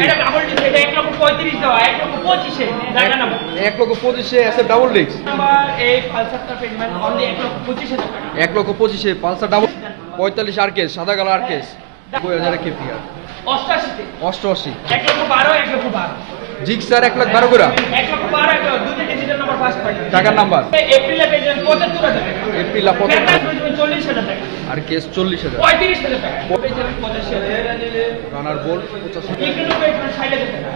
এটা double disc, এটা 1,35,000 দেওয়া, 1,25,000 জায়গা number 1,25,000 SF double disc. Number এই পালসারটা পেমেন্ট অনলি 1,25,000 টাকা। 1,25,000 পালসার ডাবল 45 আরকেস সাদা কালো আরকেস 90,000 কেপিআর 88 88 1,12,000 1,12,000 জিক্সার 1,12,000 করে 1,12,000 দুটো ডিজিটাল নাম্বার ফার্স্ট পার্টি টাকার নাম্বার এপ্রিলে পেয়েছেন 75,000 টাকা। এপ্রিল 75,000 40,000 টাকা, আর কেস 40,000 35,000 টাকা পেয়েছেন 85,000 রানার বোল্ট 85 ইগনিটো পেয়েছেন 60,000 টাকা,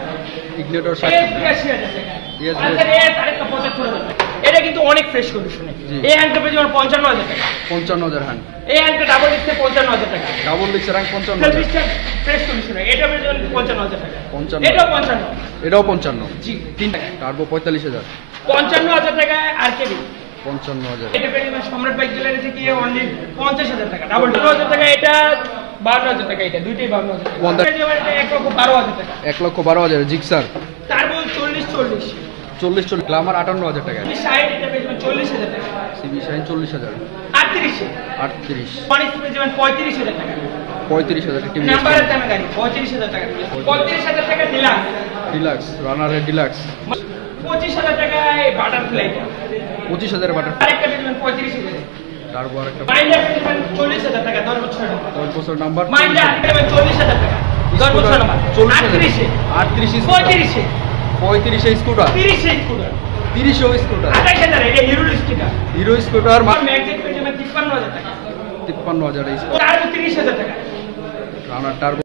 ইগনিটর 82,000 টাকা। Yes, আচ্ছা এর তারিখটা 75,000 টাকা। এটা কিন্তু অনেক ফ্রেশ কন্ডিশনে। জি। এই হ্যান্ডটা পেয়েছেন 55,000 টাকা। 55,000 হ্যান্ড এই হ্যান্ডটা ডাবল ডিস্কে 55,000 টাকা। ডাবল ডিক্স র্যাঙ্ক 55,000 সার্ভিসটা ফ্রেশ কন্ডিশনে। এটা পেয়েছেন 55,000 টাকা। 55 এটাও 55। এটাও 55 জি। তিন টার্বো 45,000 55,000 টাকা আর কেবি। 55,000 এটা পেয়েছেন সম্রাট বাইক গ্যালারি থেকে অনলি 50,000 টাকা। ডাবল 12,000 টাকা, এটা 52,000 টাকা, এটা দুইটাই 52,000 টাকা। Wonder- এটা 1,12,000 টাকা। 1,12,000 জিক্সার তারপর 40 40 গ্লামার 58,000 টাকা 60 এটা পেয়েছেন 40,000 টাকা। সিবি শাইন 40,000 38 38 অনেক পেয়েছেন 35,000 টাকা। 35,000 টিভি নাম্বারের দামে গাড়ি 35,000 টাকা। 35,000 টাকা দিলাম। ডিলাক্স রানারের ডিলাক্স 25,000 টাকায় বাটারফ্লাই। 25,000 বাটার আরেকটা পেয়েছেন 35,000। টার্বো আরেকটা মাইন্ডা পেয়েছেন 40,000 টাকা 10 বছর। 10 বছর নাম্বার মাইন্ডা পেয়েছেন 40,000 টাকা 10 বছর নাম্বার। 40,000 38 35 35 স্কুটার 30 স্কুটার 30 স্কুটার 28,000 এটা hero sticker. Hero scooter magnet পেয়েছেন 53,000 টাকা। 53,000 তারপর 30,000 টাকা। রানার টার্বো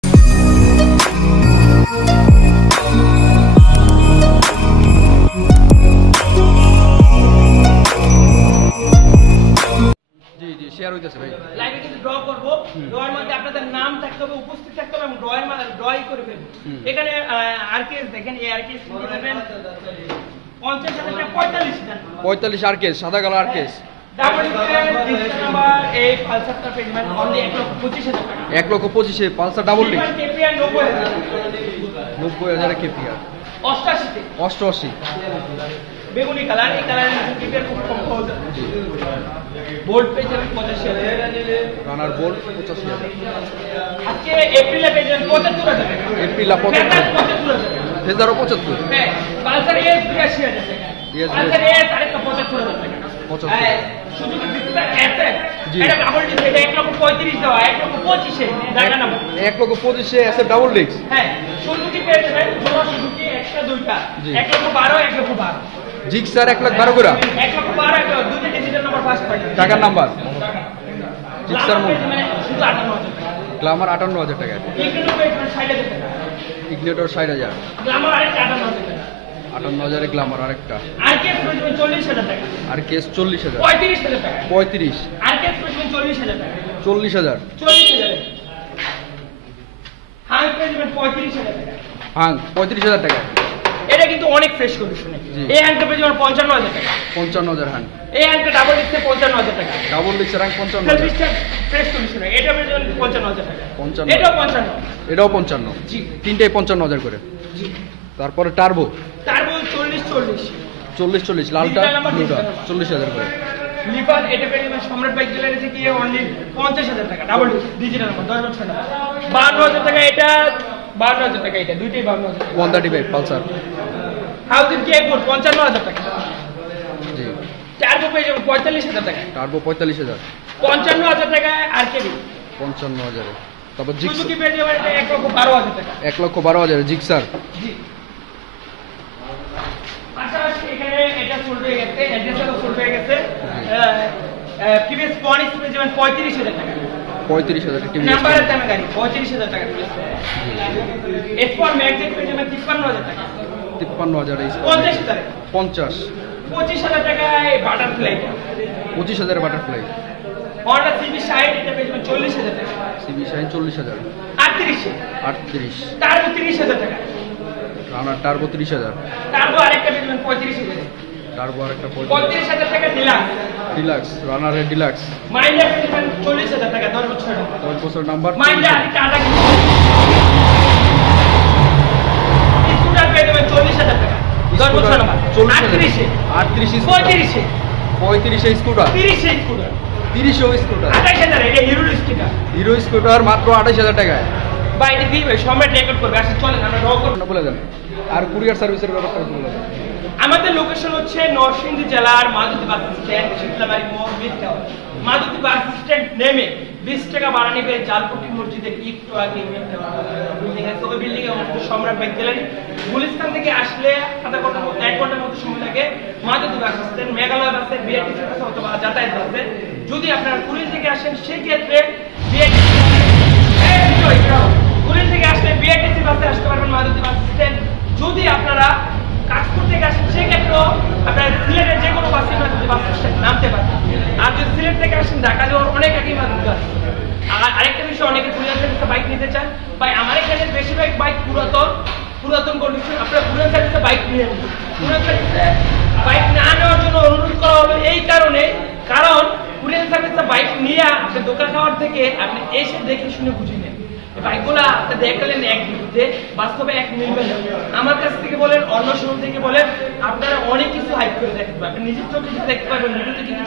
জি জি শেয়ার হইতেছে ভাই লাইভে কিন্তু ড্র করব। ড্রয়ের মধ্যে আপনাদের নাম থাকতে হবে, উপস্থিত থাকতে হবে এবং ড্রয়ের মধ্যে ড্রই করে ফেলবো। এখানে আরকেএস দেখেন, এই আরকেএস নেবেন 50,000 টাকা 45,000 আরকেস সাদা কালো আরকেস ডাবল ডিজিটাল নাম্বার এই পালসারটা পেমেন্ট অনলি 1,25,000 টাকা। 1,25,000 Pulsar double disc KPR 90,000 90,000 KPR 88 88 বেগুনি কালার। এই কালারের কেপিআর খুব কম পাওয়া যায়। বোল্ট পেয়ে যাবেন 85,000। রানার বোল্ট 85,000 আজকে এপ্রিলে পেয়ে যাবেন 75,000 টাকা। এপ্রিল 75,000 ফেজারও 75 হ্যাঁ, পালসার এস 82,000 টাকা। Yes, পালসার এস আরেকটা 75,000 টাকা। 75 হ্যাঁ, শুধু কি দিতে এসে জি। এটা ডাবল ডিস্ক, এটা 1,35,000 দেওয়া, 1,25,000 জায়গা নাম্বার 1,25,000 এসএফ ডাবল ডিক্স হ্যাঁ, সুজুকি পেয়ে যাবেন জোড়া সুজুকি একটা দুইটা জি। 1,12,000 1,12,000 জিক্সার 1,12,000 করে 1,12,000 দুটো ডিজিটাল নাম্বার ফার্স্ট পার্টি টাকার নাম্বার জিক্সার মূল শুধু 58,000 টাকা। গ্লামার 58,000 টাকা ইগনিটো পেয়ে যাবেন 60,000 টাকা। ইগনিটর 60,000 গ্লামার আরেকটা 58,000 টাকা। 58,000 গ্লামার আরেকটা আরকেএস পেয়ে যাবেন 40,000 টাকা। আর কেস 40,000 35,000 টাকা। 35 আরকেএস পেয়ে যাবেন 40,000 টাকা। 40,000 40,000 হাং পেয়ে যাবেন 35,000 টাকা। হাং 35,000 টাকা এটা কিন্তু অনেক ফ্রেশ কন্ডিশনে। জি। এই হ্যান্ডটা পেয়ে যাবেন 55,000 টাকা। 55,000 হাং এই হ্যান্ডটা ডাবল ডিস্কে 55,000 টাকা। ডাবল ডিক্স র্যাঙ্ক 55,000 সার্ভিসটা ফ্রেশ কন্ডিশনে। এটা পেয়ে যাবেন 55,000 টাকা। 55 এটাও 55। এটাও 55 জি তিনটাই 55,000 করে জি। তারপরে টার্বো তারপর 40 40 লালটা ডিজিটাল নাম্বার, ব্লুটা ডিজিটাল নাম্বার। 40,000 করে লিভার এটা পেয়ে যাবেন সম্রাট বাইক গ্যালারি থেকে অনলি 50,000 টাকা। ডাবল ডিজিটাল নাম্বার 10 বছর না 52,000 টাকা, এটা 52,000 টাকা, এটা দুইটাই 52,000 টাকা। 135 পালসার হাউজিং কেপুর 55,000 টাকা। জি চার্জও পেয়ে যাবেন 45,000 টাকা। টার্বো 45,000 55,000 টাকা আর কেবি। 55,000 তারপর জিক্স সুজুকি পেয়ে যাবেন 1,12,000 টাকা। 1,12,000 জিক্সার জি। পাশাপাশি এখানে এটা সোল্ড হয়ে গেছে, অ্যাড্রেসও সোল্ড হয়ে গেছে। প্রিভিয়াস পয়েন্ট পেয়ে যাবেন 35,000 টাকা। 35,000 টিভি নাম্বারের দামে গাড়ি 35,000 টাকা। এরপর ম্যাগনেট পেয়ে যাবেন 53,000 টাকা। 53,000 50,000 50 25,000 টাকায় বাটারফ্লাই। 25,000 বাটারফ্লাই হন্ডা সিবি 60 এটা পেয়ে যাবেন 40,000 টাকা। সিবি শাইন 40,000 38 38 তারপর 30,000 টাকা। রানার টার্বো 30,000 তারপর আরেকটা পেয়ে যাবেন 35,000। টার্বো আরেকটা 35,000 টাকা দিলাম। ডিলাক্স রানারের ডিলাক্স মাইন্ডা পেয়ে যাবেন 40,000 টাকা 10 বছর। 10 বছর নাম্বার মাইন্ডা টাটা স্কুটার পেয়ে যাবেন 40,000 টাকা 10 বছর নাম্বার 38 35 স্কুটার 30 স্কুটার 30 স্কুটার 28,000 এটা হিরো স্টিকার। হিরো স্কুটার মাত্র 28,000 টাকায় বাইরে দিবে সময় রেকর্ড করবে আসলে চলেন আমরা র করব বলে দেন আর কুরিয়ার সার্ভিসের ব্যাপারটা একটু বলে দেন। আমাদের লোকেশন হচ্ছে নরসিংদী জেলার মাধুতী বাস স্ট্যান্ড শীতলাবাড়ি মোড় মিটটাও মাধুতী বাস স্ট্যান্ড নেমে 20 টাকা ভাড়া নেবে জালকুটি মসজিদের একটু আগে বিল্ডিং আছে ওই বিল্ডিং এ সম্রাট বাইক গ্যালারি গুলিস্তান থেকে আসলে আধা ঘন্টার মতো 1 ঘন্টার মতো সময় লাগে মাধুতী বাস স্ট্যান্ড মেঘালয় বাসে বিআরটিসি বাসে অথবা যাতায়াত বাসে যদি আপনারা কুড়িল থেকে আসেন সেই ক্ষেত্রে বিআরটিসি কুড়িল থেকে আসলে বিআরটিসি বাসে আসতে পারবেন মাধুতী বাস স্ট্যান্ড যদি আপনারা কাজপুর থেকে আসেন সেক্ষেত্রেও আপনারা সিলেটের যে কোনো বাসে বাস স্ট্যান্ড নামতে পারবেন আর যদি সিলেট থেকে আসেন ঢাকা যাওয়ার অনেক আগেই মাধুতী বাস আর আরেকটা বিষয় অনেকে কুরিয়ার সার্ভিসে বাইক নিতে চান ভাই আমার এখানে বেশিরভাগ বাইক পুরাতন কন্ডিশন আপনারা কুরিয়ার সার্ভিসে বাইক নিয়ে নেন কুরিয়ার সার্ভিসে বাইক না নেওয়ার জন্য অনুরোধ করা হবে এই কারণে কারণ কুরিয়ার সার্ভিসে বাইক নিয়ে আপনি দোকান খাওয়ার থেকে আপনি এসে দেখে শুনে বুঝে নেন বাইকগুলা আপনি দেখলেন এক বিরুদ্ধে বাস্তবে এক মিলবে না আমার কাছ থেকে বলেন অন্য শোরুম থেকে বলেন আপনারা অনেক কিছু হাইড করে দেখতে পাবেন আপনি নিজের চোখে দেখতে পারবেন ভিডিওতে কিন্তু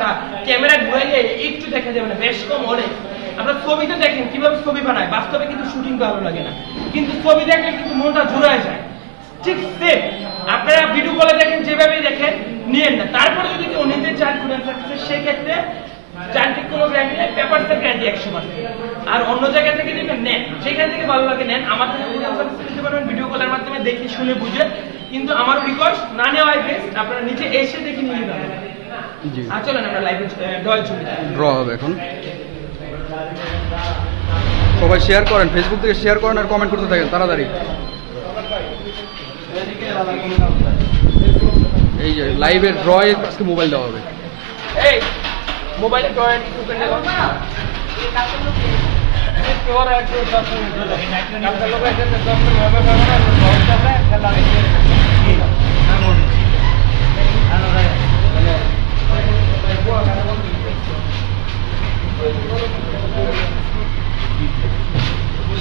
ক্যামেরা ঘুরাইলে একটু দেখা যাবে না বেশ কম অনেক আপনারা ছবিতে দেখেন কিভাবে ছবি বানায় বাস্তবে কিন্তু শুটিং ভালো লাগে না কিন্তু ছবি দেখলে কিন্তু মনটা জুড়ায় যায় ঠিক সেম আপনারা ভিডিও কলে দেখেন যেভাবেই দেখেন নিয়েন না তারপরে যদি কেউ নিতে চান কুরিয়ার সার্ভিসে সেক্ষেত্রে যান্ত্রিক কোনো গ্যারান্টি নেই পেপারসের গ্যারান্টি 100% আর অন্য জায়গা থেকে নেবেন নেন সেখান থেকে ভালো লাগে নেন আমার থেকে কুরিয়ার সার্ভিস নিতে পারবেন ভিডিও কলের মাধ্যমে দেখে শুনে বুঝে কিন্তু আমার রিকোয়েস্ট না নেওয়াই বেস্ট আপনারা নিচে এসে দেখে নিয়ে যাবেন জি আর চলেন আমরা লাইভে ড্রয়ের ছবি ড্র হবে এখন সবাই শেয়ার করেন ফেসবুক থেকে শেয়ার করেন আর কমেন্ট করতে থাকেন তাড়াতাড়ি এই যে লাইভের ড্রয়ে আজকে মোবাইল দেওয়া হবে এই মোবাইলে ড্রয়ের ওপেন করো না তোর একটু 10 মিনিট কালকে লোক এসে 10 মিনিট হবে না বহুত আছে খেলা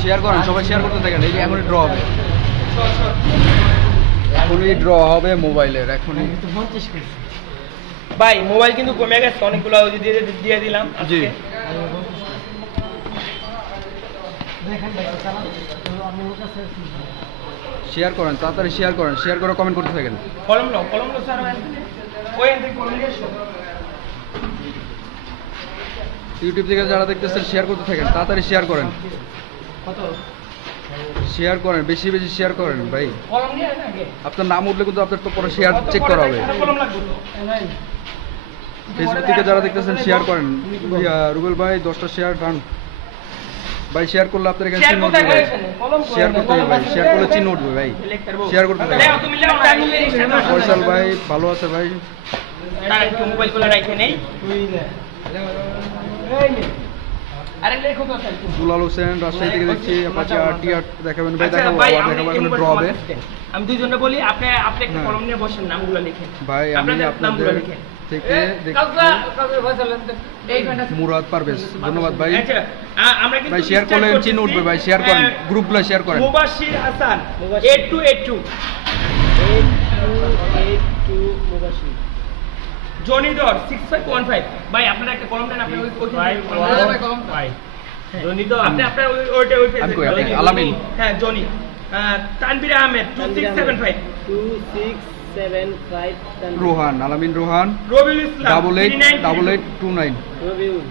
শেয়ার করেন সবাই শেয়ার করতে থাকেন এই যে এখনই ড্র হবে এখনই ড্র হবে মোবাইলের এখনই ভাই মোবাইল কিন্তু কমে গেছে অনেকগুলো দিয়ে দিলাম জি শেয়ার করেন তাড়াতাড়ি শেয়ার করেন শেয়ার করে কমেন্ট করতে থাকেন কলম লো স্যার ওই থেকে কলম নিয়ে এসো ইউটিউব থেকে যারা দেখতেছেন শেয়ার করতে থাকেন তাড়াতাড়ি শেয়ার করেন কত শেয়ার করেন বেশি বেশি শেয়ার করেন ভাই কলম নিয়ে আয় আগে আপনার নাম উঠলে কিন্তু আপনার তো পরে শেয়ার চেক করা হবে কলম লাগবে তো ফেসবুক থেকে যারা দেখতেছেন শেয়ার করেন রুবেল ভাই 10টা শেয়ার ডান ভাই শেয়ার করলে আপনার এখানে চিহ্ন উঠবে ভাই শেয়ার করতে হবে ভাই শেয়ার করলে চিহ্ন উঠবে ভাই শেয়ার করতে হবে ফয়সাল ভাই ভালো আছে ভাই একটু মোবাইল করে রাখে নেই আরে লেখো তো স্যার দুলাল হোসেন রাজশাহী থেকে দেখছি আপনাকে টিআর দেখাবেন ভাই দেখাবো আবার দেখাবো এখন ড্র হবে আমি দুইজনে বলি আপনি একটা কলম নিয়ে বসেন নামগুলো লিখেন ভাই আমি আপনাদের থেকে দেখছি মুরাদ পারভেজ ধন্যবাদ ভাই আচ্ছা আমরা কিন্তু ভাই শেয়ার করলে চিহ্ন উঠবে ভাই শেয়ার করেন গ্রুপগুলো শেয়ার করেন মুবাশির হাসান 8282 মুবাশির জনিদর 6515 ভাই আপনারা একটা কলম দেন আপনি ওই কলম ভাই জনিদর আপনি আপনার ওই পেজে আলামিন হ্যাঁ জনি তানভীর আহমেদ 2675 রোহান আলামিন রোহান রবিউল ইসলাম 8889 রবিউল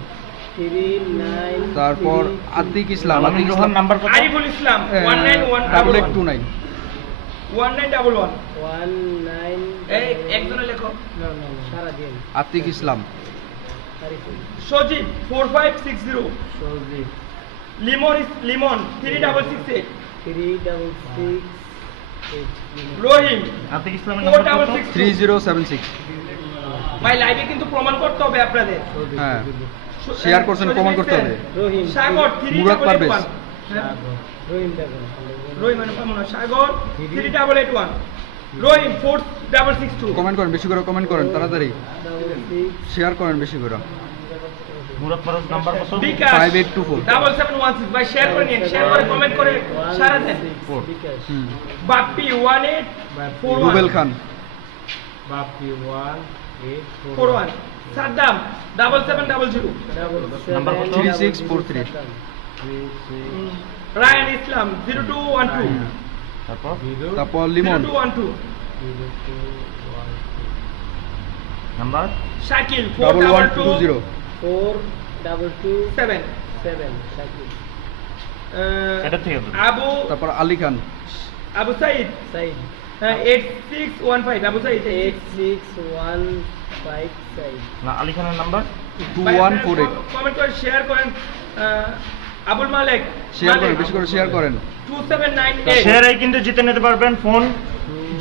39 তারপর আতিক ইসলাম আতিক রোহান নাম্বার কত আরিফুল ইসলাম 191829 এই একজনে লেখো সারা দিন আতিক ইসলাম সজীব 4560 সজীব লিমন 3668 রহিম আতিক ইসলামের নাম্বার 3076 ভাই লাইভে কিন্তু প্রমাণ করতে হবে আপনাদের হ্যাঁ শেয়ার করছেন প্রমাণ করতে হবে রহিম সাগর 3 মুরাদ পারভেজ রহিম মানে পামনা সাগর 3881 রহিম 4662 কমেন্ট করেন বেশি করে কমেন্ট করেন তাড়াতাড়ি শেয়ার করেন বেশি করে মুরাদ পারভেজ নাম্বার কত 5824 7716 ভাই শেয়ার করে নিন শেয়ার করে কমেন্ট করে সারা দেন বাপ্পি 1841 রুবেল খান বাপ্পি 1841 সাদ্দাম 7700 নাম্বার কত 3643 রায়ান ইসলাম 0212 তারপর লিমন 0212 নাম্বার শাকিল 1120 4227 শাকিল। এটা থেকে দাও। আবু তারপর আলী খান আবু সাইদ সাইদ 8615 আবু সাইদ 8615 সাইদ। না আলী খানের নাম্বার 2148 কমেন্ট করে শেয়ার করেন। আবুল মালিক শেয়ার করেন, বেশি করে শেয়ার করেন। 2798 শেয়ারে কিন্তু জিতে নিতে পারবেন ফোন।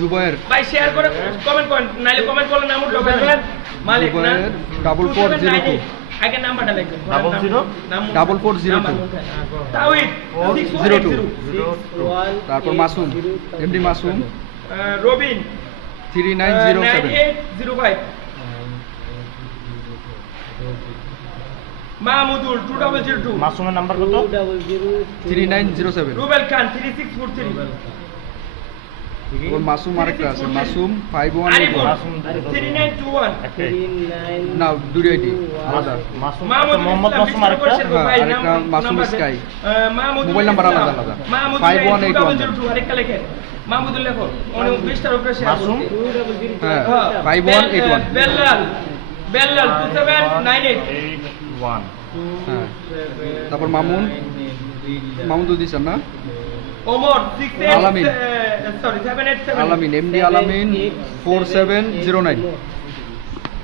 জুবায়ের ভাই শেয়ার করে কমেন্ট করেন, নাইলে কমেন্ট করলে নাম উঠবে মালিক না জুবায়ের 4402 আগে নাম্বারটা লিখবেন 4402 তাওহীদ 02 61 তারপর মাসুম এমডি মাসুম রবিন 3907 9805 মাহমুদুল 2002 মাসুমের নাম্বার কত? 3907 রুবেল খান 3643 ওর মাসুম আরেকটা আছে মাসুম আরিফুল 5181 মাসুম 3921 একটাই। না দুটো আইডি আলাদা মাসুম মাহমুদ মোহাম্মদ মাসুম আরেকটা। হ্যাঁ, আরেকটা মাসুম স্কাই। মোবাইল নাম্বার আলাদা আলাদা। 5181 আরেকটা লেখেন মাহমুদুল লেখো অনেক 20টার উপরে শেয়ার মাসুম? হ্যাঁ 5181 বেল্লাল 2798 81 হ্যাঁ তারপর মামুন তো দিছেন না ওমর আলামিন। 787 আলামিন এমডি আলামিন 4709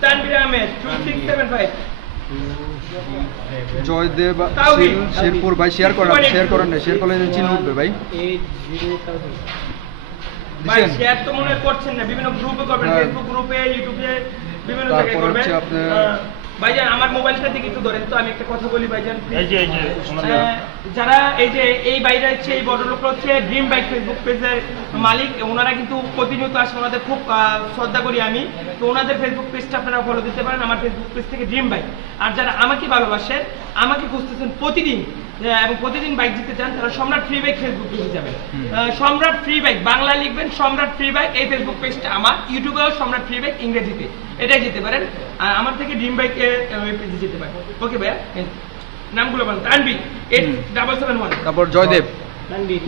তানভীর আহমেদ 2675 জয়দেব তাওহীদ। শেরপুর ভাই শেয়ার করেন না শেয়ার করলে চিহ্ন উঠবে ভাই 80,000 ভাই দিছেন শেয়ার তো মনে হয় করছেন না, বিভিন্ন গ্রুপে করবেন, হ্যাঁ। ফেসবুক গ্রুপে, ইউটিউবে বিভিন্ন তারপর জায়গায় করবেন। হচ্ছে আপনার- ভাইজান আমার মোবাইলটা থেকে একটু ধরেন তো, আমি একটা কথা বলি ভাইজান এই যে ওনাদের যারা এই বাইরে হচ্ছে এই বড় লোকরা হচ্ছে ড্রিম বাইক ফেসবুক পেজের মালিক, ওনারা কিন্তু প্রতিনিয়ত আসে, ওনাদের খুব শ্রদ্ধা করি আমি, তো ওনাদের ফেসবুক পেজটা আপনারা ফলো দিতে পারেন, আমার ফেসবুক পেজ থেকে ড্রিম বাইক। আর যারা আমাকে ভালোবাসেন, আমাকে খুঁজতেছেন প্রতিদিন এবং প্রতিদিন বাইক জিতে চান, তারা সম্রাট ফ্রি বাইক ফেসবুক পেজে যাবেন। সম্রাট ফ্রি বাইক বাংলা লিখবেন, সম্রাট ফ্রি বাইক, এই ফেসবুক পেজটা আমার। ইউটিউবেও সম্রাট ফ্রি বাইক ইংরেজিতে, এটাই যেতে পারেন। আর আমার থেকে ড্রিম বাইকে ওই পেজে যেতে পারেন। ওকে ভাইয়া, নামগুলো বলেন। তানভীর 8771 তারপর জয়দেব তানভীর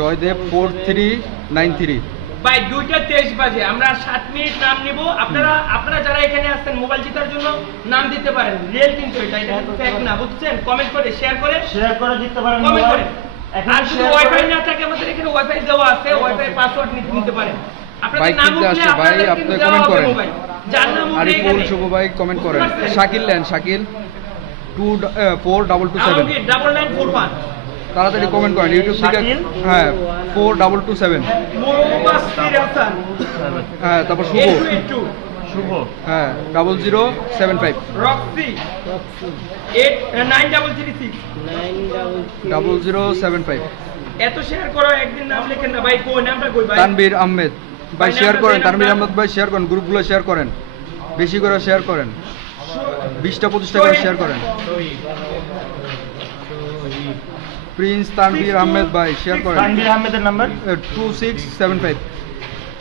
জয়দেব 4393 ভাই 2:23 বাজে, আমরা 7 মিনিট নাম নিব। আপনারা যারা এখানে আসছেন মোবাইল জেতার জন্য নাম দিতে পারেন, রিয়েল কিন্তু এটা কিন্তু ফেক না, বুঝছেন? কমেন্ট করে শেয়ার করে জিততে পারেন কমেন্ট মোবাইল। করে। এখন আর যদি ওয়াইফাই না থাকে, আমাদের এখানে ওয়াইফাই দেওয়া আছে, ওয়াইফাই পাসওয়ার্ড নিতে পারেন। আপনাদের বাইক নাম কিনতে উঠলে আসছে ভাই, আপনাদের আপনি কিন্তু দেওয়া কমেন্ট হবে করেন। মোবাইল। যার নাম উঠলে আরিফুল এখানে শুভ ভাই কমেন্ট করেন। শাকিল লেন শাকিল 4227 আলমগীর 9941 তাড়াতাড়ি কমেন্ট করেন ইউটিউব থেকে। শাকিল? হ্যাঁ 4227 মুবাশশির হাসান হ্যাঁ তারপর শুভ 8282 শুভ হ্যাঁ 0075 রক্সি 9336 0075 এত শেয়ার করো, একদিন নাম লেখেন না ভাই। কোন নামটা কই ভাই? তানভীর আহমেদ ভাই ভাই, শেয়ার নামটা করেন, দেন তানভীর আপনার। আহমেদ ভাই শেয়ার করেন, গ্রুপগুলো শেয়ার করেন, বেশি করে শেয়ার করেন, 20টা 25টা করে শেয়ার করেন। প্রিন্স তানভীর আহমেদ ভাই শেয়ার করেন। তানভীর আহমেদের নাম্বার 2675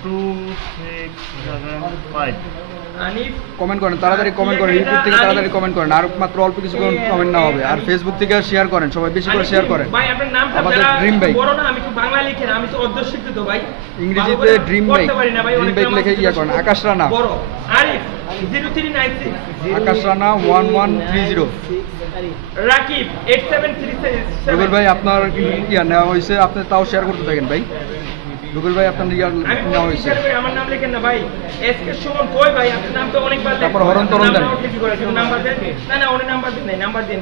2675 আনিফ কমেন্ট করেন, তাড়াতাড়ি কমেন্ট করেন, ইউটিউব থেকে তাড়াতাড়ি কমেন্ট করেন, আর মাত্র অল্প কিছু কমেন্ট না হবে। আর ফেসবুক থেকে শেয়ার করেন, সবাই বেশি করে শেয়ার করেন। ভাই আপনার নামটা আমাদের যারা ড্রিম বাইক বড় না, আমি তো বাংলা লিখি না, আমি তো অর্ধশিক্ষিত ভাই। ইংরেজিতে ভালো করে ড্রিম পড়তে বাইক পারি না ভাই, ড্রিম অনেক বাইক নাম লিখে আছে। ইয়া করেন। আকাশ রানা বড় আরিফ 0396 আকাশ রানা 1130 রাকিব 8737 রুবেল ভাই আপনার ইয়া নেওয়া হয়েছে, আপনি তাও শেয়ার করতে থাকেন ভাই। রুবেল ভাই আপনার ইয়া আমি নেওয়া হয়েছে। শেয়ার করি, আমার নাম লিখেন না ভাই। এসকে সুমন কই ভাই? আপনার নাম তো অনেকবার লেখা। তারপর হরণ তরণ দেন। নাম্বার দেন না, না ওর নাম্বার দেন নাই, নাম্বার দেন।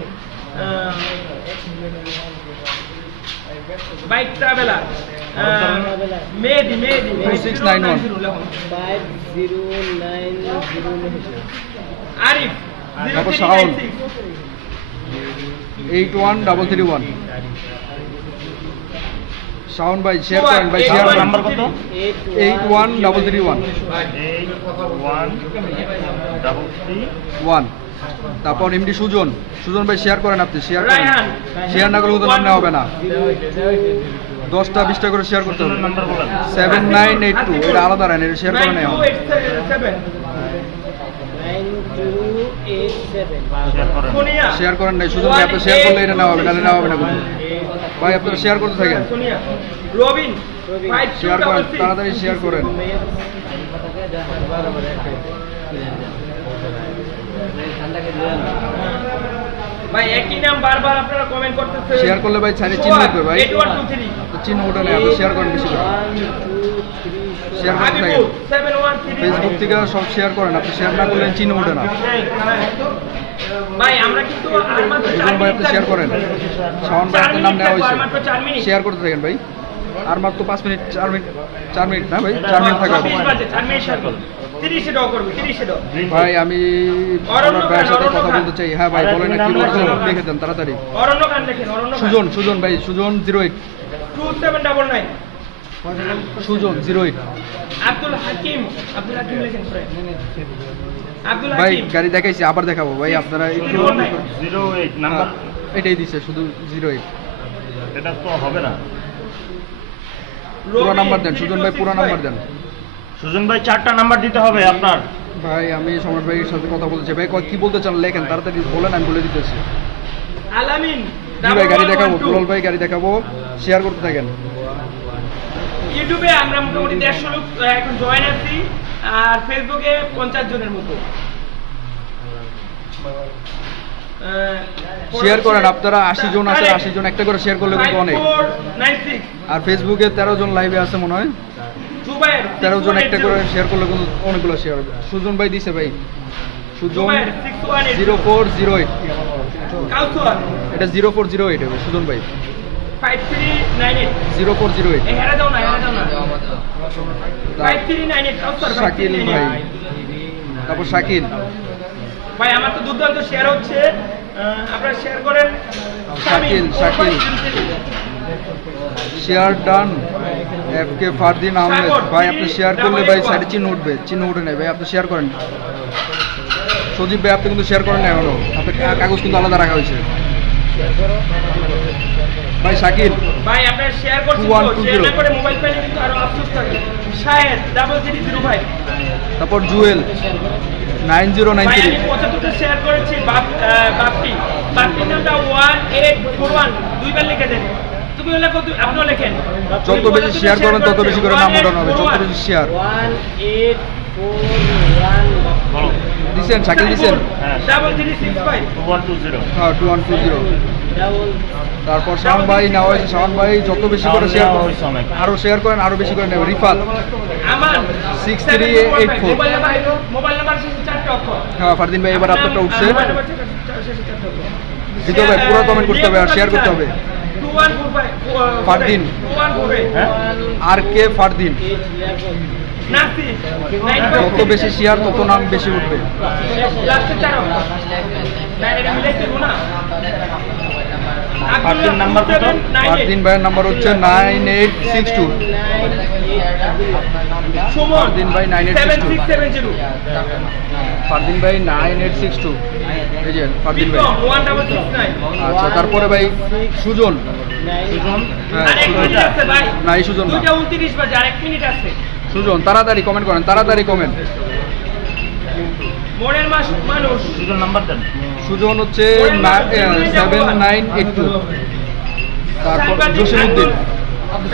বাইক ট্রাভেলার মেহেদি 2691 আরিফ তারপর শাওন 0396 81331 শাওন ভাই শেয়ার করেন ভাই, শেয়ার করেন। নাম্বার কত? 81331 8133 তারপর এমডি সুজন ভাই শেয়ার করেন, আপনি শেয়ার করেন, রায়হান শেয়ার না করলে তো নাম নেওয়া হবে না। 10টা 20টা করে শেয়ার করতে হবে। নাম্বার বলেন 7982 এটা আলাদা রান, এটা শেয়ার করেন এখন। 9287 শেয়ার করেন। সোনিয়া শেয়ার করেন নাই সুজন ভাই, আপনি শেয়ার করলে এটা নেওয়া হবে, নাহলে নেওয়া হবে না কিন্তু। ভাই আপনারা শেয়ার করতে থাকেন, সোনিয়া রবিন শেয়ার করেন, 5266 তাড়াতাড়ি শেয়ার করেন। ভাই একই নাম বারবার আপনারা কমেন্ট করতেছেন। শেয়ার করলে ভাই ছাড়ে চিহ্ন উঠবে ভাই, 8123 তো চিহ্ন ওঠে না, আপনি শেয়ার করেন বেশি করে, শেয়ার করতে থাকেন। হাবিবুর 713 ফেসবুক থেকে সব শেয়ার করেন, আপনি শেয়ার না করলে চিহ্ন ওঠে না। ভাই আমরা কিন্তু আর মাত্র 4 রিপন ভাই আপনি মিনিট শেয়ার করেন, শাওন ভাই আপনার নাম নেওয়া হয়েছে, আর মাত্র 4 মিনিট শেয়ার করতে থাকেন ভাই। আর মাত্র 5 মিনিট, 4 মিনিট না ভাই, 4 মিনিট থাকা হবে। 20 বাজে 4 মিনিট শেয়ার করুন। 30 এ ড্র করবে, 30 এ ড্র। ভাই আমি অরণ্য আমার ভাইয়ের সাথে খান, কথা অরণ্য বলতে চাই। হ্যাঁ ভাই বলেন না, কি বলছো লিখে দেন তাড়াতাড়ি। অরণ্য খান দেখেন, অরণ্য খান। সুজন ভাই, সুজন 08, 2799 সুজন 08। আব্দুল হাকিম লেখেন পরে। আব্দুল ভাই হাকিম গাড়ি দেখাইছি, আবার দেখাবো ভাই, আপনারা একটু 08 নাম্বার, এটাই দিছে শুধু 08। এটা তো হবে না। পুরো নাম্বার দেন সুজন ভাই, পুরো নাম্বার দেন। সুজন ভাই 4টা নাম্বার দিতে হবে আপনার। ভাই আমি সম্রাট ভাইয়ের সাথে কথা বলতে চাই, ভাই কি বলতে চান লেখেন তাড়াতাড়ি বলেন, আমি বলে দিতেছি। আলামিন জি ভাই গাড়ি দেখাবো, 1112 পুরল ভাই গাড়ি দেখাবো, শেয়ার করতে থাকেন। ইউটিউবে আমরা মোটামুটি 150 লোক এখন জয়েন আছি, আর ফেসবুকে 50 জনের মতো। শেয়ার করেন আপনারা, 80 জন আছে, 80 জন একটা করে শেয়ার করলে কিন্তু অনেক। 5496 আর ফেসবুকে 13 জন লাইভে আছে মনে হয়, জুবায়ের 13 জন একটা করে শেয়ার করলে কিন্তু অনেকগুলো শেয়ার হবে। সুজন ভাই দিছে ভাই, সুজন জুবায়ের 6180 0408, কাউসার এটা 0408 হবে সুজন ভাই, 5398 0408। এই হেরা দাও না 5398 কাউসার শাকিল ভাই, তারপর শাকিল ভাই আমার তো দুর্দান্ত শেয়ার হচ্ছে, আপনারা শেয়ার করেন। Shakil share done. FK Fardin Ahmed ভাই আপনি শেয়ার করলে ভাই সাইডে চিহ্ন উঠবে, চিহ্ন উঠে নেই ভাই, আপনি শেয়ার করেন। সজীব ভাই আপনি কিন্তু শেয়ার করেন না এখনো, আপনার কাগজ কিন্তু আলাদা রাখা হয়েছে। ভাই শাকিল ভাই আপনারা শেয়ার করছেন, 2120 শেয়ার না করে মোবাইল পেলে কিন্তু আরো আফসোস থাকে। শাহেদ 3305 তারপর জুয়েল ভাই 9093। আমি 75টা শেয়ার করেছি। বাপ্পির নামটা 1841 দুইবার লিখে দেন। তুমি লেখো, আপনিও লেখেন। যত বেশি শেয়ার করেন তত বেশি করে নাম ওঠানো হবে, যত বেশি শেয়ার 1841 দিচ্ছেন। শাকিল দিচ্ছেন, হ্যাঁ 3365 2120। হ্যাঁ 2120। ডাবল তারপর শাওন ভাই নেওয়া হয়েছে, শাওন ভাই যত বেশি করে শেয়ার নেওয়া করেন হয়েছে অনেক। আরো শেয়ার করেন, আরো বেশি করে নেবেন। রিফাত আমান 6384 মোবাইল নাম্বার শেষে 4টা অক্ষর। হ্যাঁ ফারদিন ভাই এবার আপনারটা উঠছে। মোবাইল নাম্বার শেষে 4টা অক্ষর। জিতো ভাই পুরো কমেন্ট করতে হবে আর শেয়ার করতে হবে। 2145 ফারদিন। 2145 হ্যাঁ আর কে ফারদিন, নাসি যত বেশি শেয়ার তত নাম বেশি উঠবে। লাস্টে 4 অক্ষর। না এটা মিলাইতে না। ফারদিন নাম্বার কত? ফারদিন ভাইয়ের নাম্বার হচ্ছে 9862। সুমন ফারদিন ভাই 9862। 7670 ফারদিন ভাই 9862, এই যে ফারদিন ভাই। বিক্রম 1669 আচ্ছা তারপরে ভাই সুজন, সুজন হ্যাঁ আর 1 মিনিট আছে ভাই। না এই সুজন না, 2:29 বাজে আর 1 মিনিট আছে। সুজন তাড়াতাড়ি কমেন্ট করেন, তাড়াতাড়ি কমেন্ট। মনের মানুষ সুজন নাম্বার দেন। সুজন হচ্ছে 7982। তারপর জসিমউদ্দিন,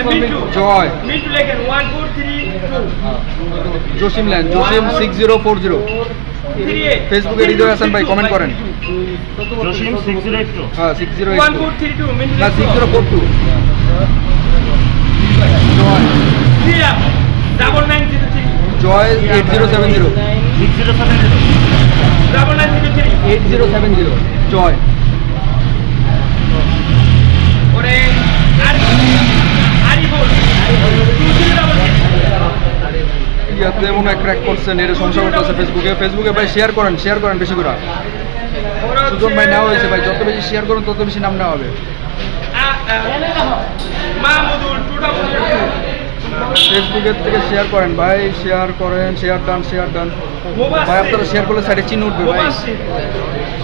মিন্টু জয়, মিন্টু লেখেন 1432 জসিম ল্যান্ড, জসিম 6040। 38 ফেসবুকে হৃদয় হাসান ভাই কমেন্ট করেন। জসিম 6082। হ্যাঁ 6082 1432 মিন্টু না 6042। জয়, দিয়া 9903 জয় 8070। 6070। 9903 8070 জয়। ওরে আরিফুল 2006 ইয়াতে এমন এক ক্র্যাক করছেন, এর সমস্যা করতেছে ফেসবুকে ভাই শেয়ার করেন বেশি করে। সুজন ভাই নেওয়া হয়েছে ভাই, যত বেশি শেয়ার করেন তত বেশি নাম নেওয়া হবে। মাহমুদুল 2002 ফেসবুকের থেকে শেয়ার করেন ভাই, শেয়ার করেন, শেয়ার ডান ভাই। আপনারা শেয়ার করলে সাইডে চিহ্ন উঠবে ভাই,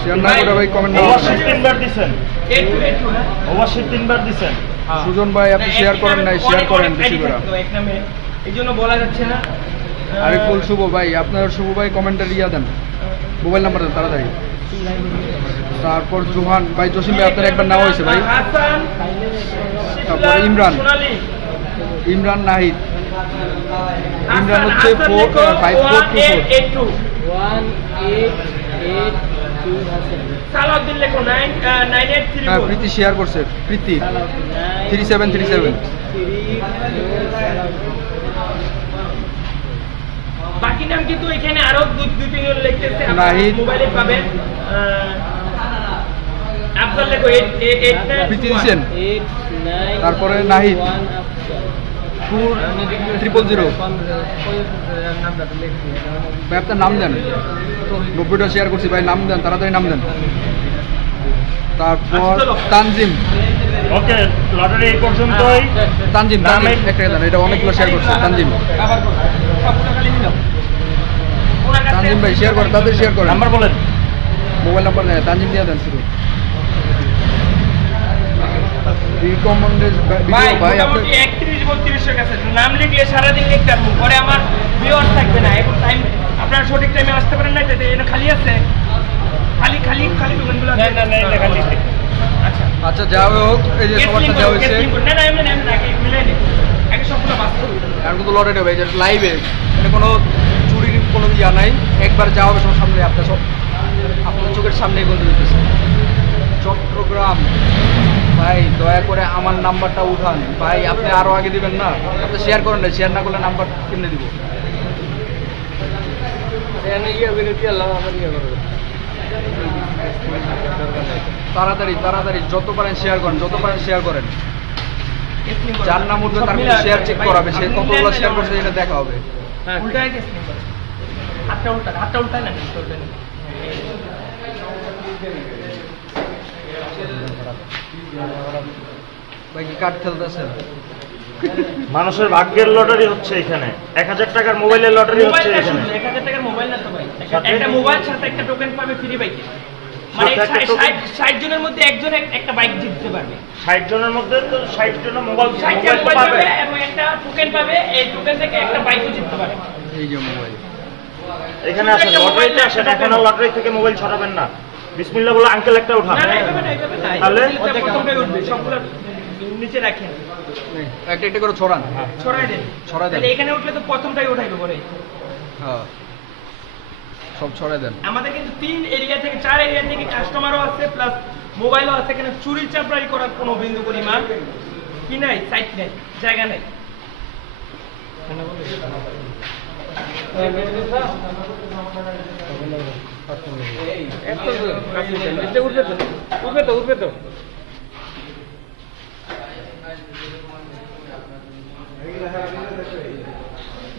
শেয়ার না করে ভাই কমেন্ট না। ওভারশিট 3বার দিছেন, 8282 ওভারশিট 3বার দিছেন। সুজন ভাই আপনি শেয়ার করেন নাই, শেয়ার করেন বেশি করে। এক নামে এই জন্য বলা যাচ্ছে না। আরিফুল শুভ ভাই, আপনার শুভ ভাই কমেন্টে ইয়া দেন, মোবাইল নাম্বার দেন তাড়াতাড়ি। তারপর জোহান ভাই, জসিম ভাই আপনার একবার নেওয়া হয়েছে ভাই। হাসান, তারপর ইমরান, সোনালী, ইমরান নাহিদ, ইমরান হাসান, হচ্ছে হাসান লেখো 5424। 1882 হাসান। সালাউদ্দিন লেখো 983। হ্যাঁ, প্রীতি শেয়ার করছে, প্রীতি 3737। বাকি নাম কিন্তু এখানে আরো দুই তিনজন লিখতেছে, নাহিদ। মোবাইলে পাবেন। আফজাল লেখো 89। প্রীতি দিচ্ছেন, 89 তারপরে নাহিদ 1 আফজাল। 4000। ভাই আপনার নাম দেন, 90টা শেয়ার করছি ভাই, নাম দেন, তাড়াতাড়ি নাম দেন। তারপর তানজিম, ওকে, লটারি এই পর্যন্তই। তানজিম একটা দেন, এটা অনেকগুলো শেয়ার করছে। তানজিম, তানজিম ভাই শেয়ার করেন, তাদের শেয়ার করেন। নাম্বার বলেন। মোবাইল নাম্বার নেই, তানজিম দিয়ে দেন শুধু। রিকমেন্ডেড ভাই ভাই আপনি মোটামুটি 31-32 কাছে নাম লিখলে সারাদিন লিখতে পারবো, পরে আমার ভিউয়ার থাকবে না। এখন টাইম আপনারা সঠিক টাইমে আসতে পারেন না, এটা খালি আছে, খালি খালি খালি দোকানগুলো আছে। না, খালি। আচ্ছা আচ্ছা, যা হোক, এই যে সবারটা দেওয়া হয়েছে। না না এমনি এমনি আগে মিলাই নিই, আগে সবগুলো বাস্তব। এখন কিন্তু লটারি হবে, যে লাইভে, মানে কোনো চুরির কোনো ইয়া নাই। একবার যা হবে সব সামনে, আপনার সব আপনার চোখের সামনেই বলতে দিতেছে। চট্টগ্রাম ভাই, দয়া করে আমার নাম্বারটা উঠান ভাই, আপনি আরো আগে দিবেন না, আপনি শেয়ার করেন না, শেয়ার না করলে নাম্বার কেমনে দিব? তাড়াতাড়ি তাড়াতাড়ি যত পারেন শেয়ার করেন, যত পারেন শেয়ার করেন। যার নাম উঠবে তার শেয়ার চেক করাবে, সে কতগুলো শেয়ার করছে এটা দেখা হবে। উল্টায় গেছে, হাতটা উল্টায় না, উল্টায় না। ভাই কি কার্ড খেলতেছেন? মানুষের ভাগ্যের লটারি হচ্ছে এখানে। 1000 টাকার মোবাইলের লটারি হচ্ছে মোবাইলটা এখানে। শুধু 1000 টাকার মোবাইল না তো ভাই, সাথে? একটা মোবাইল সাথে একটা টোকেন পাবে ফ্রি বাইকে। মানে সাথে একটা token? 60 জনের মধ্যে একজন একটা বাইক জিততে পারবে। 60 জনের মধ্যে তো 60 জন মোবাইল 60টা তো মোবাইল পাবে। পাবে এবং একটা টোকেন পাবে, এই টোকেন থেকে একটা বাইকও জিততে পারে। এই যে মোবাইল, এখানে আসেন, লটারিতে আসেন, এখন আর লটারি থেকে মোবাইল ছড়াবেন না। বিসমিল্লাহ বলে আঙ্কেল একটা উঠান। না না এইভাবে না, এইভাবে না। তাহলে? প্রথমটাই উঠবে, সবগুলো নিচে রাখেন, একটা একটা করে ছড়ান। ছড়াই দেন। ছড়াই দেন। তাহলে এখানে উঠলে তো প্রথমটাই উঠাইবে পরে। হ্যাঁ, সব ছড়াই দেন। আমাদের কিন্তু 3 এরিয়া থেকে 4 এরিয়া থেকে কাস্টমারও আছে, প্লাস মোবাইলও আছে। এখানে চুরি চাপড়াই করার কোনো বিন্দু পরিমাণ কি নাই, সাইট নাই, জায়গা নাই। উঠবে তো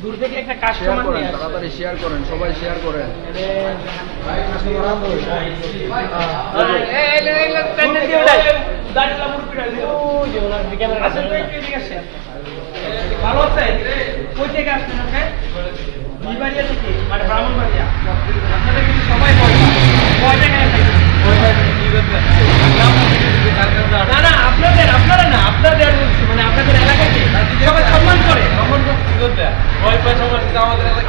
দূর থেকে একটা শেয়ার কাস্টমার করেন, নিয়ে আসে। তাড়াতাড়ি শেয়ার করেন, সবাই শেয়ার করেন। ভালো আছে? কই থেকে আসছেন আপনি? বিবাড়িয়া থেকে, মানে ব্রাহ্মণবাড়িয়া। আপনাদের কিন্তু সবাই বলে কয় টাকায় খাইছেন? না না, আপনারা না, আপনাদের বলছি, মানে আপনাদের এলাকায় সবাই সম্মান করে।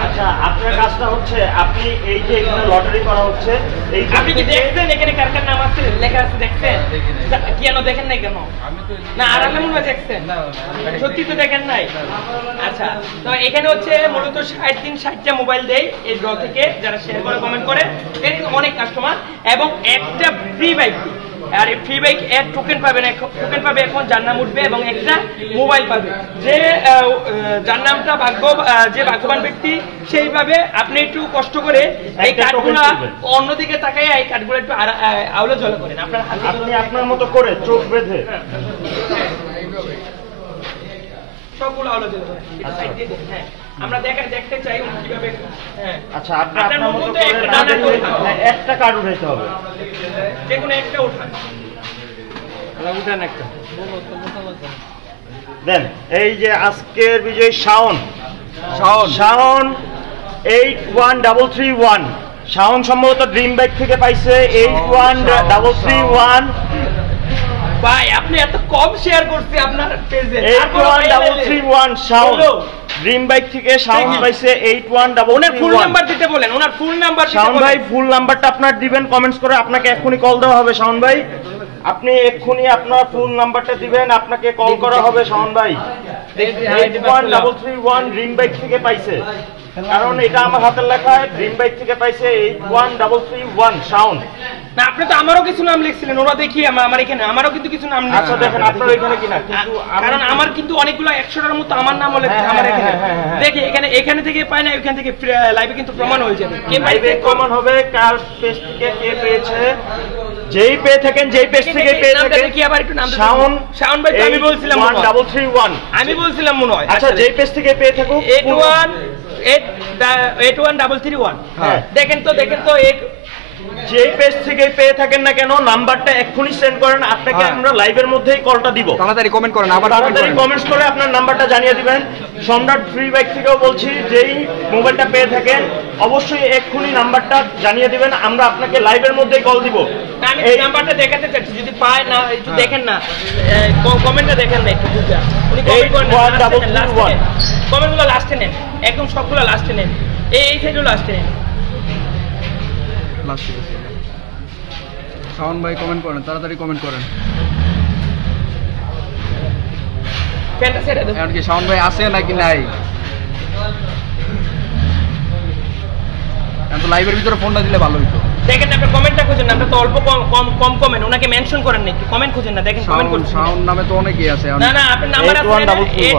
আচ্ছা, আপনার কাজটা হচ্ছে, আপনি এই যে এখানে লটারি করা হচ্ছে, এই আপনি কি দেখছেন এখানে কার কার নাম আছে, লেখা আছে দেখছেন? কেন দেখেন নাই কেন? না আর আমি মনে হয় দেখছেন, সত্যি তো দেখেন নাই। আচ্ছা, তো এখানে হচ্ছে মূলত 60 দিন 60টা মোবাইল দেয় এই ড্র থেকে, যারা শেয়ার করে কমেন্ট করে। এর অনেক কাস্টমার, এবং একটা ফ্রি বাইক দিই। আর এই ফ্রি বাইক এর টোকেন পাবেন, টোকেন পাবে এখন যার নাম উঠবে, এবং একটা মোবাইল পাবে। যে যার নামটা যে ভাগ্যবান ব্যক্তি, সেইভাবে আপনি একটু কষ্ট করে এই একটা কার্ডগুলো token তুলবেন। অন্যদিকে তাকায় এই কার্ডগুলো একটু আউলে জল করেন আপনার হাতে। আপনি আপনার মতো করে চোখ বেঁধে সবগুলো আউলে জল করেন, এটা সাইড দিয়ে দিন। হ্যাঁ, আমরা দেখতে চাই উনি কিভাবে। হ্যাঁ, আচ্ছা, আপনি আপনার আপনার মতো মতো করে একটা না ডানা দেখলে করে একটা কার্ড উঠাইতে হবে। যে কোনো একটা উঠান। দেন, এই যে আজকের বিজয় শাওন, শাওন, শাওন 81331। শাওন সম্ভবত ড্রিম বাইক থেকে পাইছে 81331। ভাই আপনি এত কম শেয়ার করছে আপনার পেজে 81331 শাওন ড্রিম বাইক থেকে শাওন পাইছে 81331 ওনার ফুল নাম্বার দিতে বলেন, ওনার ফুল নাম্বার দিতে শাওন বলেন। ভাই ফুল নাম্বারটা আপনার দিবেন কমেন্টস করে, আপনাকে এক্ষুনি কল দেওয়া হবে শাওন ভাই। আপনি এক্ষুনি আপনার ফুল নাম্বারটা দিবেন, আপনাকে কল করা হবে শাওন ভাই। 81331 ড্রিম বাইক থেকে পাইছে, কারণ এটা আমার হাতের লেখা, ড্রিম বাইক থেকে পাইছে 81331 শাওন। না আপনি তো আমারও কিছু নাম লিখছিলেন, ওরা দেখি আমার এখানে আমারও কিন্তু কিছু নাম আচ্ছা লিখছেন। দেখেন আপনার এখানে কিনা, কিন্তু কারণ আমার কিন্তু অনেকগুলো 100টার মতো আমার নামও লেখা আমার এখানে। দেখি এখানে থেকে পাই না, এখান থেকে লাইভে কিন্তু প্রমাণ হয়ে যাবে কে লাইভে প্রমাণ হবে কার পেজ থেকে কে পেয়েছে। যেই পেয়ে থাকেন, যেই পেজ থেকে পেয়ে থাকেন কি আবার একটু নাম শাওন শাওন ভাই তো আমি বলছিলাম 81331 আমি বলছিলাম মনে হয়। আচ্ছা যেই পেজ থেকে পেয়ে থাকুক 81331 হ্যাঁ। দেখেন তো যেই পেজ থেকে পেয়ে থাকেন না কেন নাম্বারটা এক্ষুনি সেন্ড করেন, আপনাকে হ্যাঁ। আমরা লাইভের মধ্যেই কলটা দিব। তাড়াতাড়ি কমেন্ট করেন, আবার তাড়াতাড়ি কমেন্টস করে আপনার নাম্বারটা জানিয়ে দিবেন। সম্রাট ফ্রি বাইক থেকেও বলছি, যেই মোবাইলটা পেয়ে থাকেন অবশ্যই এক্ষুনি নাম্বারটা জানিয়ে দিবেন, আমরা আপনাকে লাইভের মধ্যেই কল দিব। আমি নাম্বারটা দেখাতে চাচ্ছি, যদি পায় না একটু দেখেন না, কমেন্টটা দেখেন না একটু বুঝা। উনি কমেন্ট করেন 81331 কমেন্টগুলো লাস্টে নেন, একদম সবগুলো লাস্টে নেন, এই সাইডগুলো লাস্টে নেন। লাস্ট শাওন ভাই কমেন্ট করেন, তাড়াতাড়ি কমেন্ট করেন। ফ্যানটা ছেড়ে দেন। এখন কি শাওন ভাই আছে নাকি নাই? এখন তো লাইভের ভিতরে ফোনটা দিলে ভালো হইতো। দেখেন আপনি কমেন্টটা খুঁজেন না, আপনি তো অল্প কম কমেন্ট, ওনাকে মেনশন করেন না, একটু কমেন্ট খুঁজেন না, দেখেন কমেন্ট করছেন। শাওন নামে তো অনেকেই আছে। না না আপনার নাম্বার আছে, 81331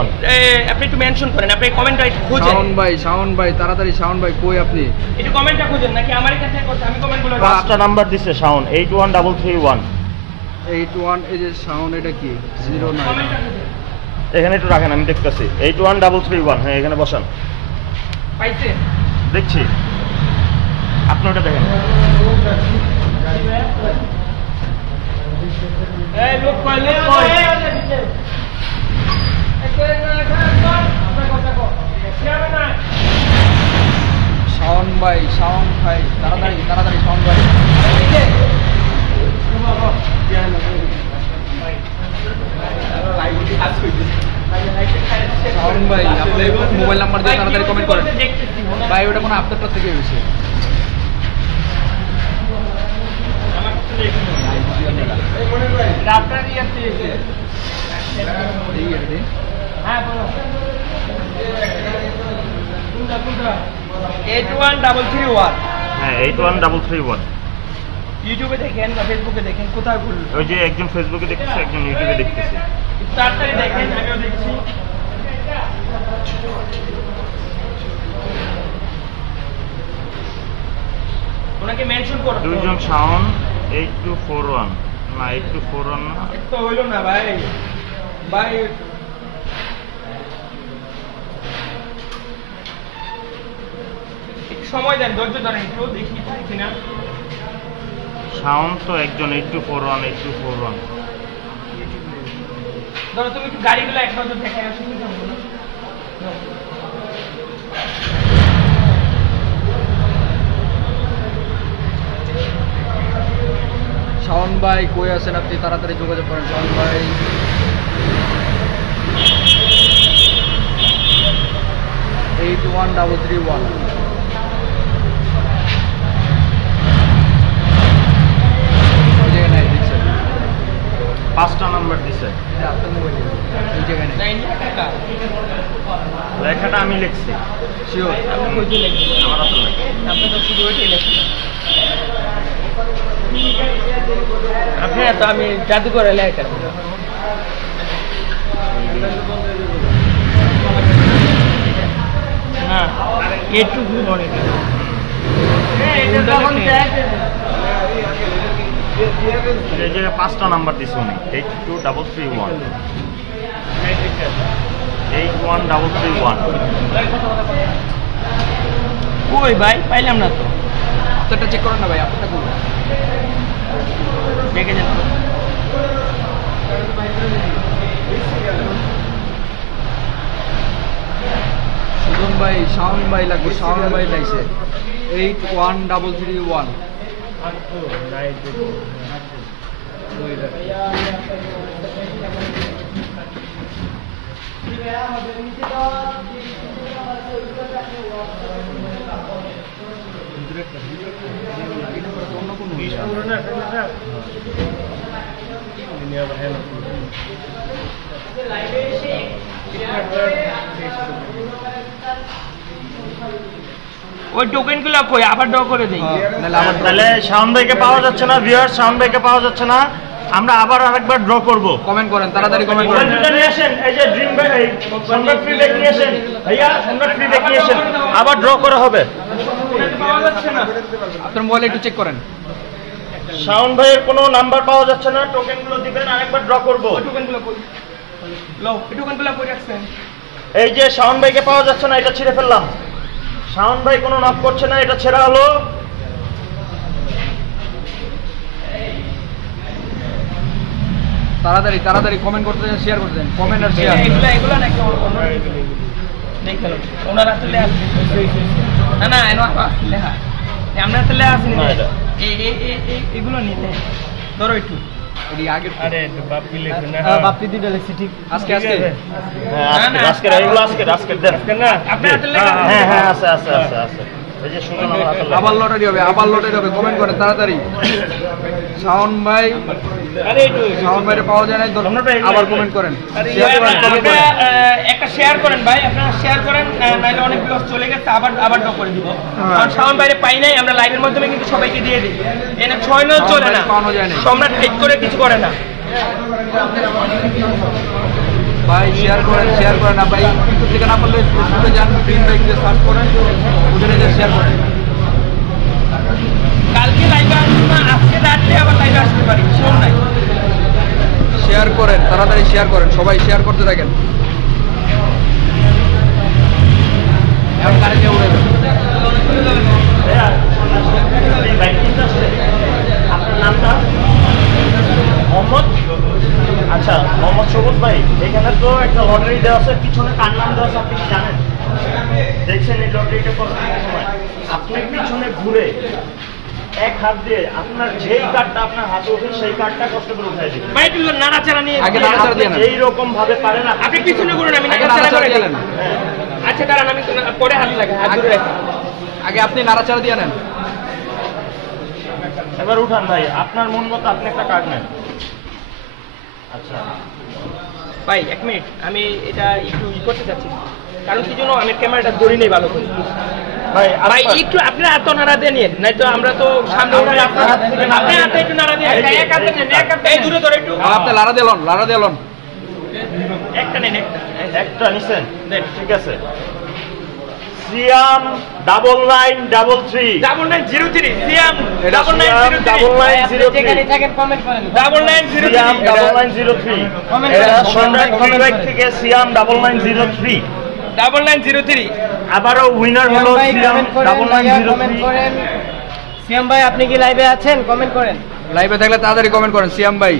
আপনি একটু মেনশন করেন, আপনি কমেন্টটা একটু খুঁজেন। শাওন ভাই তাড়াতাড়ি, শাওন ভাই কই আপনি? একটু কমেন্টটা খুঁজেন, নাকি আমার কাছে করতে আমি কমেন্টগুলো পাঁচটা নাম্বার দিছে শাওন 81331। 81 এই যে শাওন, এটা কি 09? কমেন্টটা খুঁজেন। এখানে একটু রাখেন, আমি দেখতেছি 81331। হ্যাঁ এখানে বসান, পাইছে? দেখছি। আপনি ওটা দেখেন। এই লোক কয় শাওন ভাই তাড়াতাড়ি শাওন ভাই। শাওন ভাই আপনি মোবাইল নাম্বার দিয়ে তাড়াতাড়ি কমেন্ট করেন ভাই, ওটা কোনো আপনারটা থেকে হয়েছে। হ্যাঁ বলো 81331 হ্যাঁ 81331। ইউটিউবে দেখেন বা ফেসবুকে দেখেন, কোথায় ভুল? ওই যে একজন ফেসবুকে দেখতেছে, একজন ইউটিউবে দেখতেছে। তাড়াতাড়ি দেখেন, আমিও দেখছি। ওনাকে মেনশন করো। দুইজন শাওন 8241 না 8241 না, তো হইলো না ভাই ভাই একটু সময় দেন, ধৈর্য ধরেন, একটু দেখি পাই কিনা। শাওন তো একজন 8241। ধরো তুমি একটু গাড়িগুলো এক নজর দেখে আসো। শাওন ভাই কই আছেন আপনি? তাড়াতাড়ি যোগাযোগ করেন শাওন ভাই। এই 81331 ওই জায়গায় নাই দেখছেন, পাঁচটা নাম্বার দিছে। এটা আপনার মোবাইলে এই জায়গায় নেই। নাই না টাকা লেখাটা আমি লিখছি, শিওর আপনি কইতে লিখবেন, আমার হাতে লেখা। আপনি তো শুধু ওইটাই লিখছেন। আপনি তো আমি জাদু করে লেখা না একটু ভুল অনেক। এই যে পাঁচটা নাম্বার দিছে উনি 82331 81331। কই ভাই পাইলাম না তো, আপনারটা চেক করেন না ভাই, আপনারটা করুন। দেখে যান। সুজন ভাই, শাওন ভাই লাগবে, শাওন ভাই লাগছে 81331। ওই টোকেনগুলো কই আবার ড্র করে দেই। তাহলে শাওন ভাইকে পাওয়া যাচ্ছে না, ভিউয়ার শাওন ভাইকে পাওয়া যাচ্ছে না, আমরা আবার আরেকবার ড্র করব। কমেন্ট করেন, তাড়াতাড়ি কমেন্ট করেন। নিয়ে আসেন, এই যে ড্রিম ভাই সম্রাট ফ্রি ব্যাগ নিয়ে আসেন ভাইয়া, সম্রাট ফ্রি ব্যাগ নিয়ে আসেন, আবার ড্র করা হবে। পাওয়া যাচ্ছে না, আপনার মোবাইলে একটু চেক করেন। শাওন ভাইয়ের কোনো নাম্বার পাওয়া যাচ্ছে না, টোকেনগুলো দিবেন, আরেকবার ড্র করব। ওই টোকেনগুলো কই লও, এই টোকেনগুলো কই রাখছেন? এই যে শাওন ভাইকে পাওয়া যাচ্ছে না, এটা ছিঁড়ে ফেললাম। শাওন ভাই কোনো নক করছে না, এটা ছেড়া হলো। তাড়াতাড়ি তাড়াতাড়ি কমেন্ট করতে দেন, শেয়ার করতে দেন, কমেন্ট আর শেয়ার। এগুলা নাকি দেখো ওনারা তো লেখা না না এনো লেখা আমরা তো লেখা আসেনি এগুলো নিতে ধরো একটু এটি আগে আরে বাপ্পি লেখে না, বাপ্পি দিটা লেখছি ঠিক আজকে আজকে হ্যাঁ আজকে এগুলো আজকে দেন না আপনি হাতে লেখা হ্যাঁ হ্যাঁ আছে আছে আছে আছে। এই যে শুনুন আমার হাতে লেখা। আবার লটারি হবে, আবার লটারি হবে, কমেন্ট করেন তাড়াতাড়ি। শাওন ভাই, আরে একটু শাওন ভাইরে পাওয়া যায় না, আবার কমেন্ট করেন, শেয়ার করেন, কমেন্ট করেন। একটা শেয়ার করেন ভাই, আপনারা শেয়ার করেন, নাইলে অনেক ভিউয়ার্স চলে গেছে, আবার ডক করে দিব। কারণ শাওন বাইরে পাই নাই, আমরা লাইভের মাধ্যমে কিন্তু সবাইকে দিয়ে দিই। এনে 6 নয় চলে না, পাওয়া যায় না, সম্রাট হাইড করে কিছু করে না। ভাই শেয়ার করেন, শেয়ার করেন না ভাই, ইউটিউব থেকে না পারলে ফেসবুকে যান, গ্রিন বাইক দিয়ে সার্চ করেন, ওখানে গিয়ে শেয়ার করেন। কালকে লাইভে আসবো না, আজকে রাত্রে আবার লাইভে আসতে পারি, শোন নাই। শেয়ার করেন, তাড়াতাড়ি শেয়ার করেন, সবাই শেয়ার করতে থাকেন। এখন কারেন্টে উড়ে যাবে। এই বাইকটা আছে, আপনার নামটা মোহাম্মদ, আচ্ছা মোহাম্মদ সবুজ ভাই, এখানে তো একটা লটারি দেওয়া আছে, পিছনে কার নাম দেওয়া আছে আপনি কি জানেন? দেখছেন এই লটারিটা করার সময় আপনি পিছনে ঘুরে এক হাত দিয়ে আপনার যেই কার্ডটা আপনার হাতে ওঠে সেই কার্ডটা কষ্ট করে উঠাই দিবেন। ভাই একটু নাড়াচাড়া নিয়ে আগে নাড়াচাড়া দিয়ে নেন। যেই রকম ভাবে পারেন আপনি পিছনে ঘুরুন, আমি আগে নাড়াচাড়া নাড়াচাড়া করে দিয়ে দিই। নেন। হ্যাঁ। আচ্ছা দাঁড়ান, আমি পরে হাত লাগা, হাত ধরে রাখি। আগে আপনি নাড়াচাড়া দিয়ে নেন। এবার উঠান ভাই, আপনার মন মতো আপনি একটা কার্ড নেন। আচ্ছা ভাই 1 মিনিট, আমি এটা একটু করতে চাচ্ছি, কারণ কি জন্য আমি ক্যামেরাটা ধরে নেই ভালো করে। ভাই ভাই একটু আপনি হাত নাড়া দিয়ে নিন, নাই তো আমরা তো সামনে উঠে আপনার হাত থেকে আপনি হাতে একটু নাড়া দিয়ে এক হাতে নেন, এক হাতে এই দূরে ধরে একটু আপনি লাড়া দিলন, লাড়া দিলন। একটা নেন, একটা নিছেন, ঠিক আছে। সিয়াম 9933 9903 সিয়াম এটা 9903 যেখানে থাকেন কমেন্ট করেন। 9903 সিয়াম 9903 এটা সম্রাট ফিডব্যাক থেকে সিয়াম 9903 9903 আবারও উইনার হলো ভাই সিয়াম কমেন্ট করেন, কমেন্ট 9903। করেন। সিয়াম ভাই আপনি কি লাইভে আছেন? কমেন্ট করেন। লাইভে থাকলে তাড়াতাড়ি কমেন্ট করেন, সিয়াম ভাই।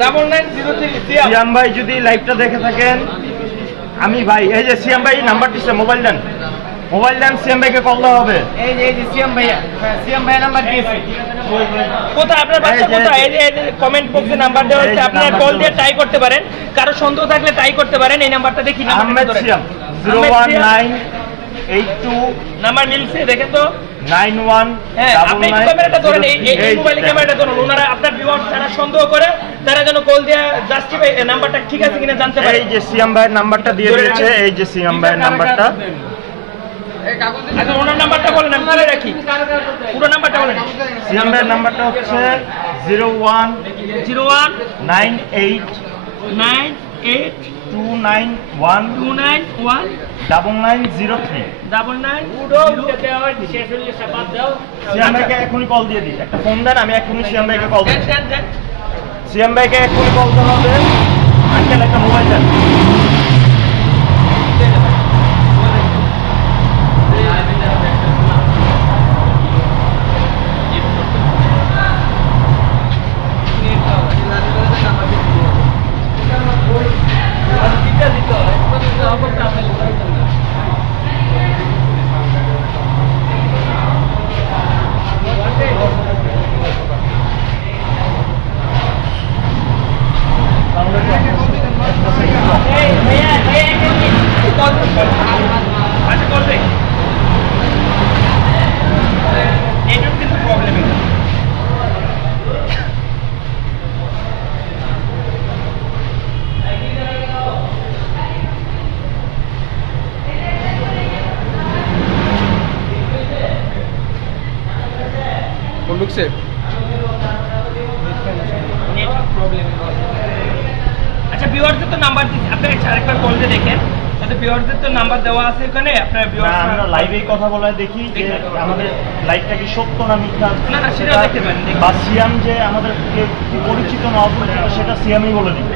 9903 সিয়াম সিয়াম ভাই যদি লাইভটা দেখে থাকেন, আমি ভাই এই যে সিয়াম ভাই নাম্বার দিচ্ছে, মোবাইল দেন, মোবাইল দেন, সিয়াম ভাইকে কল দেওয়া হবে। এই যে সিয়াম ভাইয়া, হ্যাঁ সিয়াম ভাইয়া নাম্বার দিয়েছে। কোথায় আপনার বাসা কোথায়? এই যে কমেন্ট বক্সে নাম্বার দেওয়া হচ্ছে, আপনারা কল দিয়ে ট্রাই করতে পারেন, কারো সন্দেহ থাকলে ট্রাই করতে পারেন। এই নাম্বারটা দেখি, আহমেদ সিয়াম 01982 নাম্বার মিলছে দেখেন তো। 91 হ্যাঁ আপনি একটু ক্যামেরাটা ধরেন, এই মোবাইলে ক্যামেরাটা ধরুন, ওনারা আপনার ভিউয়ার্স যারা সন্দেহ করে তারা যেন কল দিয়ে জাস্টিফাই নাম্বারটা ঠিক আছে কিনা জানতে পারে। এই যে সিয়াম ভাইয়ের নাম্বারটা দিয়ে দিয়েছে, এই যে সিয়াম ভাইয়ের নাম্বারটা। আচ্ছা ওনার নাম্বারটা বলেন, আমি তুলে রাখি, পুরো নাম্বারটা বলেন। সিয়াম ভাইয়ের নাম্বারটা হচ্ছে 0198 98 291 291 9903। 99 সিয়াম ভাইকে এখনই কল দিয়ে দিই, একটা ফোন দেন, আমি এখনই সিয়াম ভাইকে কল দিই। দেন সিয়াম ভাইকে এখনই কল দেওয়া হবে। আঙ্কেল একটা মোবাইল দেন। আচ্ছা করবে এটার কিন্তু প্রবলেম কোন ঢুকছে আচ্ছা ভিউয়ারদের তো নাম্বার দিচ্ছি আপনি আরেকবার কল দিয়ে দেখেন তাতে ভিউয়ারদের তো নাম্বার দেওয়া আছে ওখানে আপনার না, আমরা লাইভেই কথা বলে দেখি যে আমাদের লাইভটা কি সত্য না মিথ্যা না, না, সেটাও দেখতে পারেন, দেখতে বা সিয়াম যে আমাদের পরিচিত না অপরিচিত সেটা সিয়ামই বলে দিবে।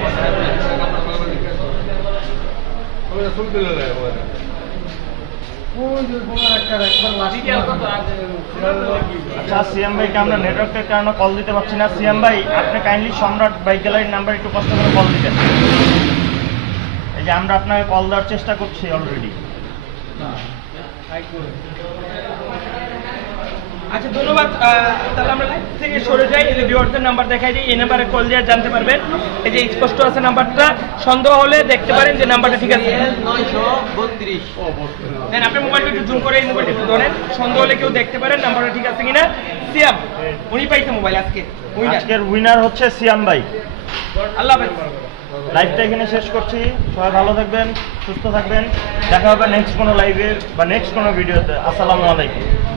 আচ্ছা সিয়াম ভাইকে আমরা নেটওয়ার্কের কারণে কল দিতে পারছি না। সিয়াম ভাই আপনি কাইন্ডলি সম্রাট বাইক গ্যালারির নাম্বার একটু কষ্ট করে কল দিতেন। এই যে আমরা আপনাকে কল দেওয়ার চেষ্টা করছি অলরেডি। আচ্ছা ধন্যবাদ তাহলে আমরা লাইভ থেকে সরে যাই এই যে ভিউয়ারদের নাম্বার দেখাই দিই এই নাম্বারে কল দিয়ে জানতে পারবেন এই যে স্পষ্ট আছে নাম্বারটা সন্দেহ হলে দেখতে পারেন যে নাম্বারটা ঠিক আছে 932 দেন আপনি মোবাইলটা একটু জুম করে এই মোবাইলটা একটু ধরেন সন্দেহ হলে কেউ দেখতে পারেন নাম্বারটা ঠিক আছে কিনা সিয়াম উনি পাইছে মোবাইল আজকের উইনার হচ্ছে সিয়াম ভাই। আল্লাহ হাফেজ লাইভটা এখানে শেষ করছি। সবাই ভালো থাকবেন, সুস্থ থাকবেন। দেখা হবে নেক্সট কোনো লাইভে বা নেক্সট কোনো ভিডিওতে। আসসালামু আলাইকুম।